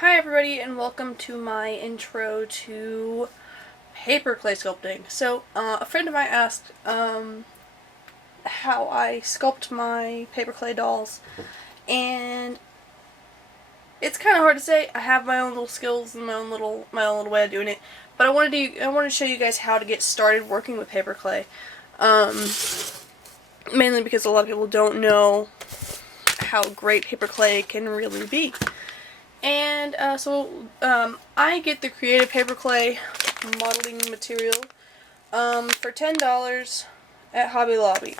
Hi everybody and welcome to my intro to paper clay sculpting. So, a friend of mine asked how I sculpt my paper clay dolls, and it's kind of hard to say. I have my own little skills and my own little way of doing it, but I wanted to show you guys how to get started working with paper clay. Mainly because a lot of people don't know how great paper clay can really be. And I get the Creative Paper Clay modeling material for $10 at Hobby Lobby.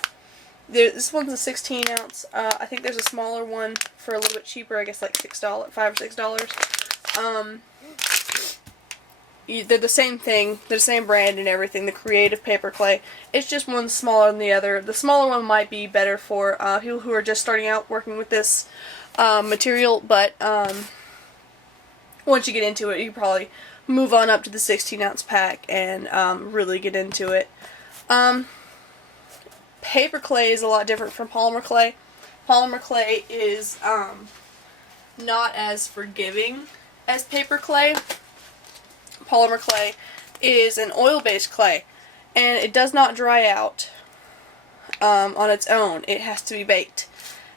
This one's a 16 ounce. I think there's a smaller one for a little bit cheaper. I guess like $5 or $6. They're the same thing. They're the same brand and everything. The Creative Paper Clay. It's just one smaller than the other. The smaller one might be better for people who are just starting out working with this material, but once you get into it, you can probably move on up to the 16 ounce pack and really get into it. Paper clay is a lot different from polymer clay. Polymer clay is not as forgiving as paper clay. Polymer clay is an oil-based clay, and it does not dry out on its own. It has to be baked.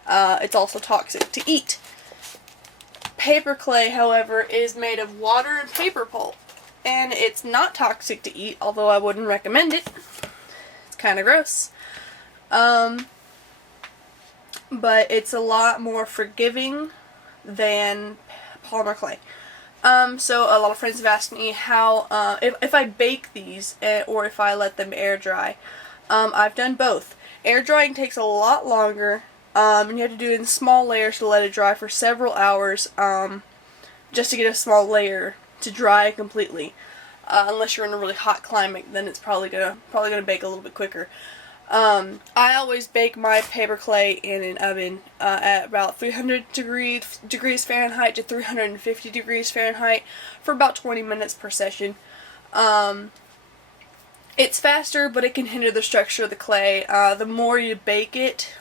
It's also toxic to eat. Paper clay, however, is made of water and paper pulp, and it's not toxic to eat, although I wouldn't recommend it. It's kind of gross. But it's a lot more forgiving than polymer clay. So a lot of friends have asked me how, if I bake these, or if I let them air dry. I've done both. Air drying takes a lot longer. And you have to do it in small layers to let it dry for several hours, just to get a small layer to dry completely. Unless you're in a really hot climate, then it's probably gonna bake a little bit quicker. I always bake my paper clay in an oven at about 300 degrees Fahrenheit to 350 degrees Fahrenheit for about 20 minutes per session. It's faster, but it can hinder the structure of the clay. The more you bake it,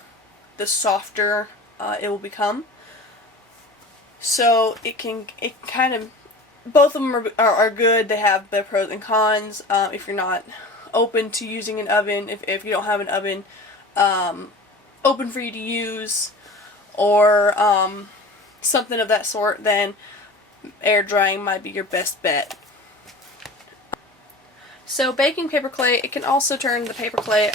the softer it will become. So both of them are good. They have their pros and cons. If you're not open to using an oven, if you don't have an oven open for you to use, or something of that sort, then air drying might be your best bet. So baking paper clay, it can also turn the paper clay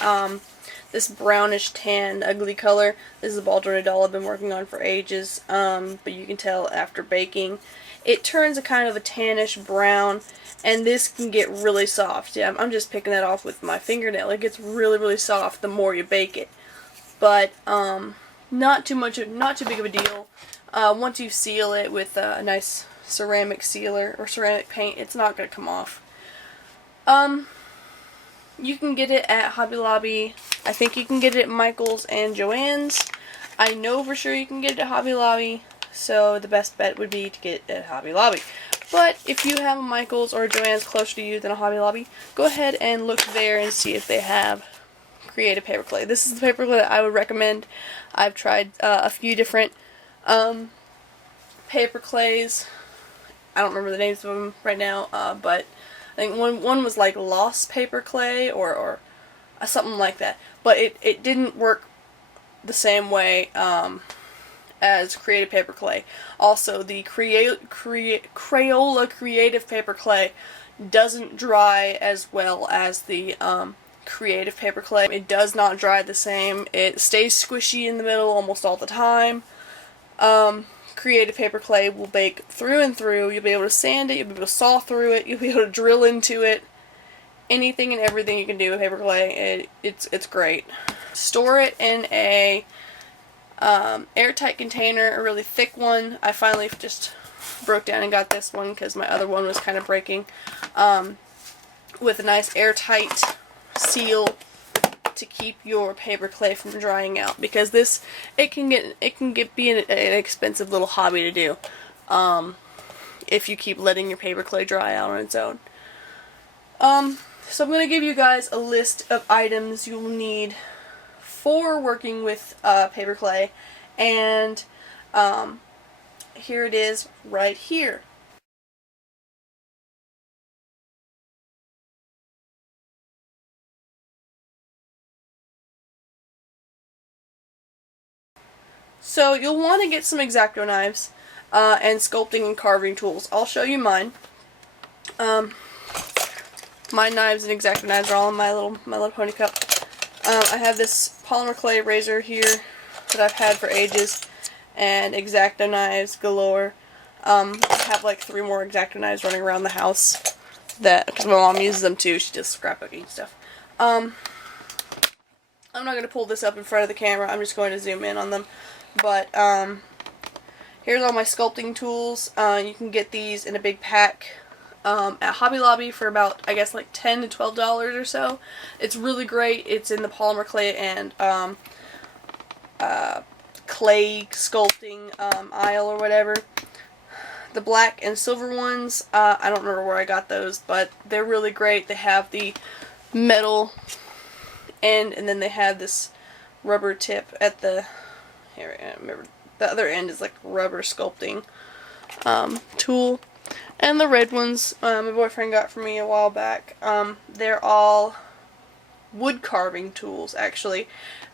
this brownish tan ugly color. This is a ball jointed doll I've been working on for ages, but you can tell after baking it turns a kind of a tannish brown, and this can get really soft. Yeah, I'm just picking that off with my fingernail. It gets really soft the more you bake it, but not too big of a deal. Once you seal it with a nice ceramic sealer or ceramic paint, it's not going to come off. You can get it at Hobby Lobby. I think you can get it at Michael's and Joann's. I know for sure you can get it at Hobby Lobby, so the best bet would be to get it at Hobby Lobby. But if you have a Michael's or a Joann's closer to you than a Hobby Lobby, go ahead and look there and see if they have Creative Paper Clay. This is the paper clay that I would recommend. I've tried a few different paper clays. I don't remember the names of them right now, but I think one was like Lost Paper Clay or something like that. But it didn't work the same way as Creative Paper Clay. Also, the Crayola Creative Paper Clay doesn't dry as well as the Creative Paper Clay. It does not dry the same. It stays squishy in the middle almost all the time. Creative Paper Clay will bake through and through. You'll be able to sand it, you'll be able to saw through it, you'll be able to drill into it. Anything and everything you can do with paper clay, it's great. Store it in a airtight container, a really thick one. I finally just broke down and got this one because my other one was kind of breaking. With a nice airtight seal to keep your paper clay from drying out, because it can be an expensive little hobby to do if you keep letting your paper clay dry out on its own. So I'm going to give you guys a list of items you'll need for working with paper clay, and here it is right here. So you'll want to get some X-Acto knives and sculpting and carving tools. I'll show you mine. My knives and X-Acto knives are all in my little pony cup. I have this polymer clay razor here that I've had for ages, and X-Acto knives galore. I have like 3 more X-Acto knives running around the house because my mom uses them too. She does scrapbooking and stuff. I'm not going to pull this up in front of the camera. I'm just going to zoom in on them. But here's all my sculpting tools. You can get these in a big pack at Hobby Lobby for about, I guess, like $10 to $12 or so. It's really great. It's in the polymer clay and clay sculpting aisle or whatever. The black and silver ones, I don't remember where I got those, but they're really great. They have the metal end, and then they have this rubber tip at the, here, I remember, the other end is like rubber sculpting tool. And the red ones, my boyfriend got for me a while back. They're all wood carving tools, actually,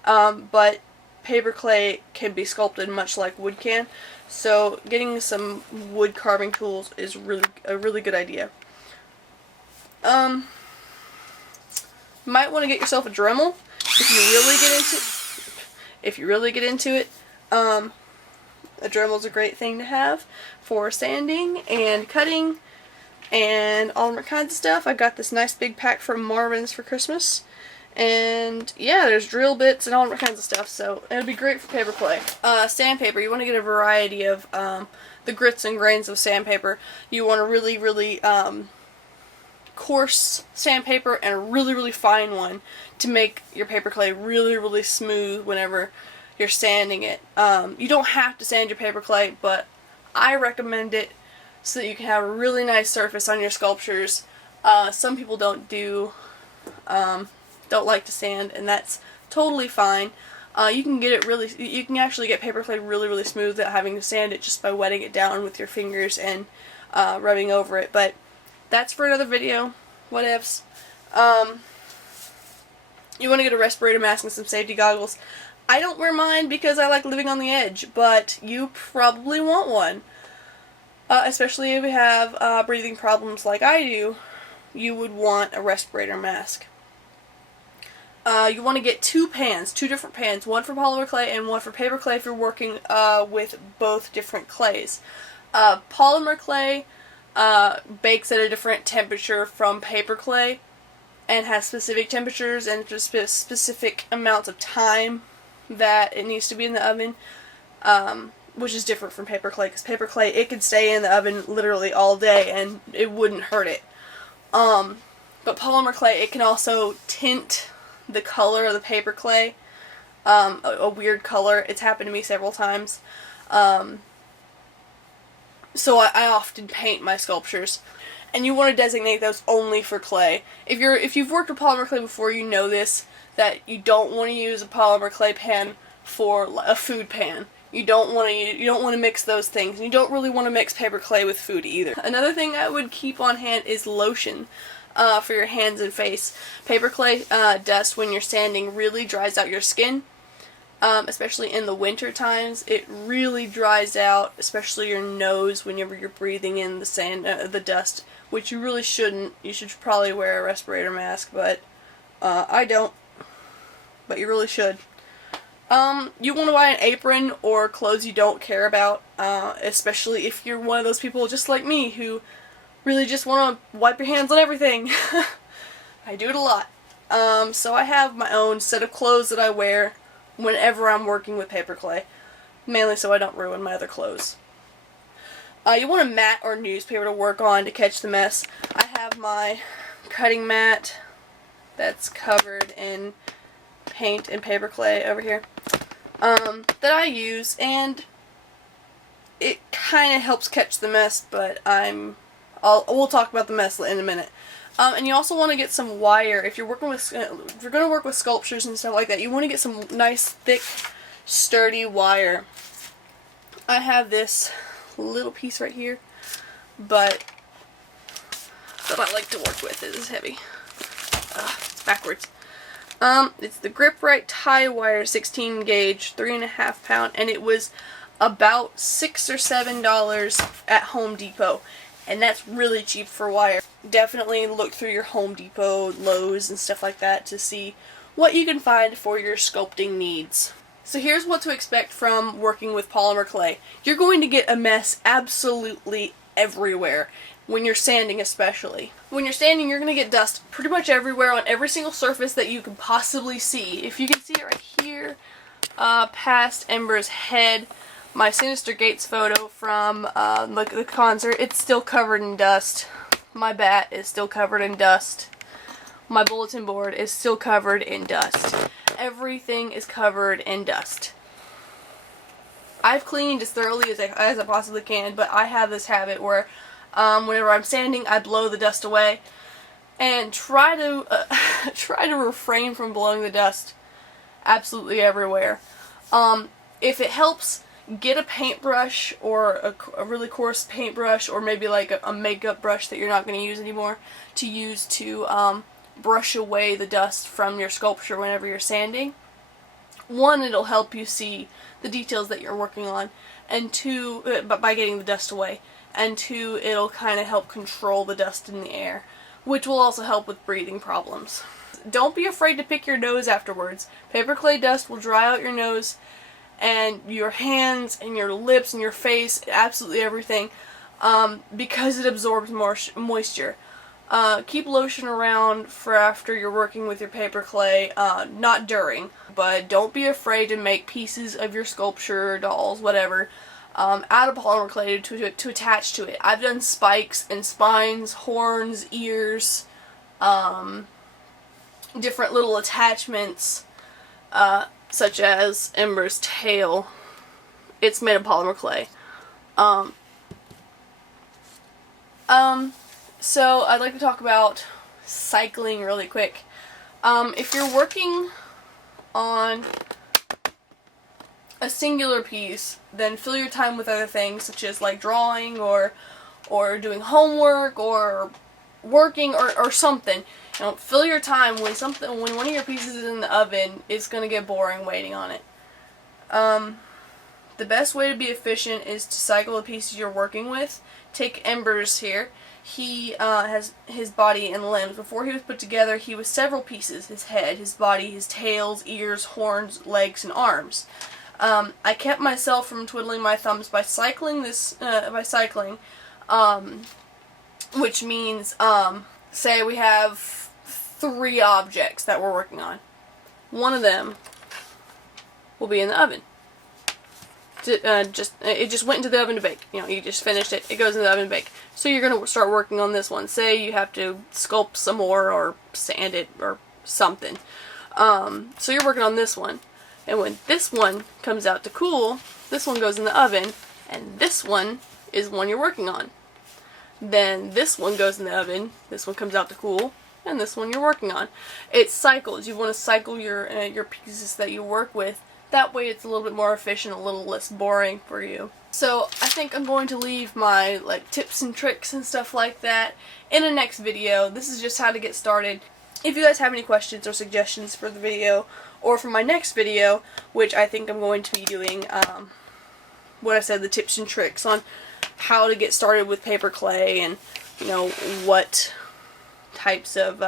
but paper clay can be sculpted much like wood can, so getting some wood carving tools is a really good idea. You might want to get yourself a Dremel if you really get into it. A Dremel is a great thing to have for sanding and cutting and all kinds of stuff. I got this nice big pack from Marvin's for Christmas. And yeah, there's drill bits and all kinds of stuff, so it'll be great for paper clay. Sandpaper, you want to get a variety of the grits and grains of sandpaper. You want a really coarse sandpaper and a really fine one to make your paper clay really smooth whenever you're sanding it. You don't have to sand your paper clay, but I recommend it so that you can have a really nice surface on your sculptures. Some people don't like to sand, and that's totally fine. You can actually get paper clay really smooth without having to sand it just by wetting it down with your fingers and rubbing over it. But that's for another video. What ifs. You want to get a respirator mask and some safety goggles. I don't wear mine because I like living on the edge, but you probably want one. Especially if you have breathing problems like I do, you would want a respirator mask. You want to get 2 different pans, one for polymer clay and one for paper clay if you're working with both different clays. Polymer clay bakes at a different temperature from paper clay and has specific temperatures and specific amounts of time that it needs to be in the oven, which is different from paper clay, because paper clay, it could stay in the oven literally all day and it wouldn't hurt it. But polymer clay, it can also tint the color of the paper clay, a weird color. It's happened to me several times. So I often paint my sculptures. And you want to designate those only for clay. If you've worked with polymer clay before, you know this, that you don't want to use a polymer clay pan for a food pan. You don't want to mix those things. And you don't really want to mix paper clay with food either. Another thing I would keep on hand is lotion for your hands and face. Paper clay dust when you're sanding really dries out your skin. Especially in the winter times, it really dries out, especially your nose whenever you're breathing in the sand, the dust, which you really shouldn't. You should probably wear a respirator mask, but I don't. But you really should. You want to buy an apron or clothes you don't care about, especially if you're one of those people just like me who really just want to wipe your hands on everything. I do it a lot. So I have my own set of clothes that I wear whenever I'm working with paper clay, mainly so I don't ruin my other clothes. You want a mat or newspaper to work on to catch the mess. I have my cutting mat that's covered in paint and paper clay over here that I use, and it kind of helps catch the mess, but we'll talk about the mess in a minute. And you also want to get some wire. If you're going to work with sculptures and stuff like that, you want to get some nice, thick, sturdy wire. I have this little piece right here, but that I like to work with. It is heavy. It's backwards. It's the Grip Right tie wire 16 gauge, 3.5 pound, and it was about $6 or $7 at Home Depot, and that's really cheap for wire. Definitely look through your Home Depot, Lowe's, and stuff like that to see what you can find for your sculpting needs. So here's what to expect from working with polymer clay. You're going to get a mess absolutely everywhere, when you're sanding especially. When you're sanding, you're going to get dust pretty much everywhere on every single surface that you can possibly see. If you can see it right here, past Ember's head, my Sinister Gates photo from the concert, it's still covered in dust. My bat is still covered in dust. My bulletin board is still covered in dust. Everything is covered in dust. I've cleaned as thoroughly as I possibly can, but I have this habit where whenever I'm sanding, I blow the dust away and try to refrain from blowing the dust absolutely everywhere. If it helps, get a paintbrush or a really coarse paintbrush, or maybe like a makeup brush that you're not going to use anymore, to use to brush away the dust from your sculpture whenever you're sanding. One, it'll help you see the details that you're working on, and two, by getting the dust away, and two, it'll kind of help control the dust in the air, which will also help with breathing problems. Don't be afraid to pick your nose afterwards. Paper clay dust will dry out your nose and your hands and your lips and your face, absolutely everything, because it absorbs more moisture. Keep lotion around for after you're working with your paper clay, not during, but don't be afraid to make pieces of your sculpture, dolls, whatever, out of polymer clay to attach to it. I've done spikes and spines, horns, ears, different little attachments, such as Ember's tail. It's made of polymer clay. So I'd like to talk about cycling really quick. If you're working on a singular piece, then fill your time with other things, such as like drawing or doing homework or working or something. You know, fill your time when one of your pieces is in the oven. It's gonna get boring waiting on it. The best way to be efficient is to cycle the pieces you're working with. Take Ember's here. He has his body and limbs. Before he was put together, he was several pieces: his head, his body, his tails, ears, horns, legs, and arms. I kept myself from twiddling my thumbs by cycling this, which means, say we have 3 objects that we're working on. One of them will be in the oven. It just went into the oven to bake. You know, you just finished it. It goes in the oven to bake. So you're going to start working on this one. Say you have to sculpt some more or sand it or something. So you're working on this one. And when this one comes out to cool, this one goes in the oven, and this one is one you're working on. Then this one goes in the oven, this one comes out to cool, and this one you're working on. It cycles. You want to cycle your pieces that you work with. That way it's a little bit more efficient, a little less boring for you. So I think I'm going to leave my tips and tricks and stuff like that in a next video. This is just how to get started. If you guys have any questions or suggestions for the video, or for my next video, which I think I'm going to be doing, what I said, the tips and tricks on how to get started with paper clay, and you know what types of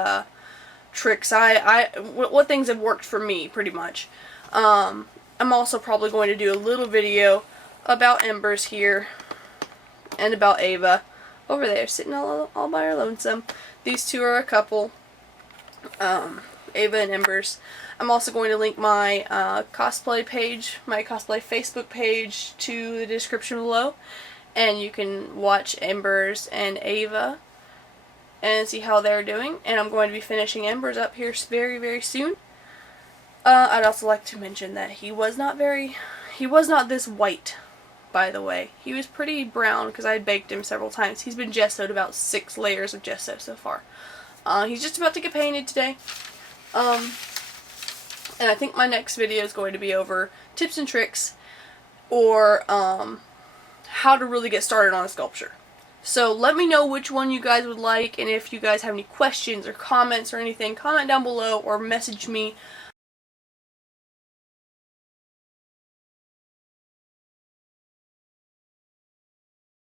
tricks what things have worked for me, pretty much. I'm also probably going to do a little video about Ember's here, and about Ava over there, sitting all by her lonesome. These two are a couple, Ava and Ember's. I'm also going to link my cosplay page, my cosplay Facebook page, to the description below, and you can watch Ember's and Ava and see how they're doing. And I'm going to be finishing Ember's up here very, very soon. I'd also like to mention that he was not this white, by the way. He was pretty brown because I had baked him several times. He's been gessoed, about 6 layers of gesso so far. He's just about to get painted today. And I think my next video is going to be over tips and tricks, or how to really get started on a sculpture. So let me know which one you guys would like, and if you guys have any questions or comments or anything, comment down below or message me